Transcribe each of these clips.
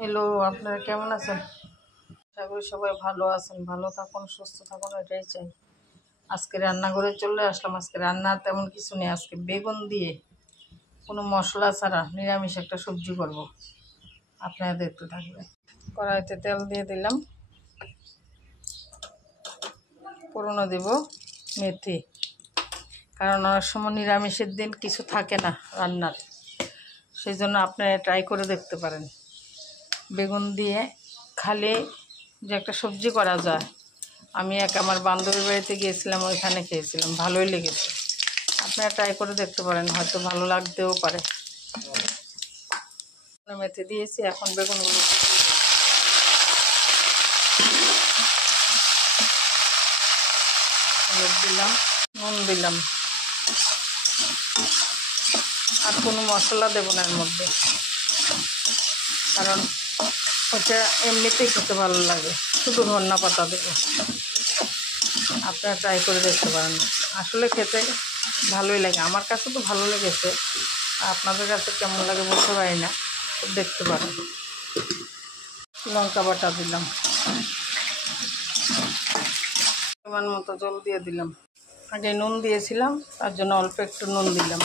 Hello, আপনারা কেমন আছেন? আশা করি সবাই ভালো আছেন। ভালো থাকুন, সুস্থ থাকুন, এটাই চাই। আজকে রান্নাঘরে চলে আসলাম। আজকে রান্না তেমন কিছু নেই। আজকে বেগুন দিয়ে কোনো মশলা ছাড়া নিরামিষ একটা সবজি করব। আপনারা দেখতে থাকবেন। কড়াইতে তেল দিয়ে দিলাম, ফোড়নে দেব মেথি, কারণ অনেক সময় নিরামিষের দিন কিছু থাকে না রান্নার, সেই জন্য আপনারা ট্রাই করে দেখতে পারেন। বেগুন দিয়ে খালি যে একটা সবজি করা যায়, আমি আমার বান্ধবীর বাড়িতে গিয়েছিলাম, ওইখানে খেয়েছিলাম, ভালোই লেগেছে। আপনারা ট্রাই করে দেখতে পারেন, হয়তো ভালো লাগতেও পারে। মেথি দিয়েছি, এখন বেগুনগুলো হলুদ দিলাম, নুন দিলাম, আর কোনো মশলা দেবো না এর মধ্যে, কারণ ওটা এমনিতেই খেতে ভালো লাগে। শুধু ধনিয়া পাতা দেবো। আপনারা ট্রাই করে দেখতে পারেন, আসলে খেতে ভালোই লাগে। আমার কাছে তো ভালো লেগেছে, আপনাদের কাছে কেমন লাগে বলতে পারি না, দেখতে পারেন। লঙ্কা বাটা দিলাম, পরিমাণ মতো জল দিয়ে দিলাম। আগে নুন দিয়েছিলাম, তার জন্য অল্প একটু নুন দিলাম।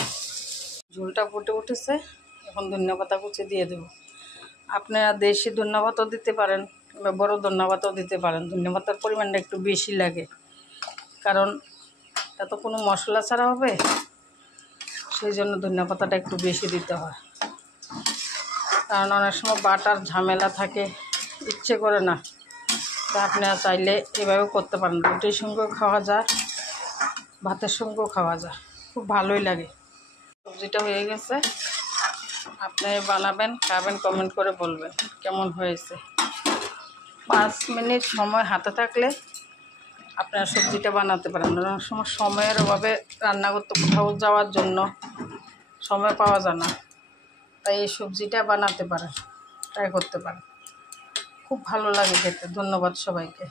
ঝোলটা ফুটে উঠেছে, এখন ধনিয়া পাতা কুচি দিয়ে দেবো। আপনারা দেশি ধনিয়া পাতাও দিতে পারেন বা বড় ধনিয়া পাতাও দিতে পারেন। ধনিয়া পাতার পরিমাণটা একটু বেশি লাগে, কারণ এটা তো কোনো মশলা ছাড়া হবে, সেই জন্য ধনিয়া পাতাটা একটু বেশি দিতে হয়। কারণ অনেক সময় বাটার ঝামেলা থাকে, ইচ্ছে করে না। তা আপনারা চাইলে এভাবেও করতে পারেন। রুটির সঙ্গেও খাওয়া যায়, ভাতের সঙ্গেও খাওয়া যায়, খুব ভালোই লাগে। সবজিটা হয়ে গেছে, আপনি বানাবেন, খাবেন, কমেন্ট করে বলবেন কেমন হয়েছে। 5 মিনিট সময় হাতে থাকলে আপনারা সবজিটা বানাতে পারেন। অনেক সময় সময়ের অভাবে রান্না করতে কোথাও যাওয়ার জন্য সময় পাওয়া যায় না, তাই এই সবজিটা বানাতে পারেন, ট্রাই করতে পারেন, খুব ভালো লাগে খেতে। ধন্যবাদ সবাইকে।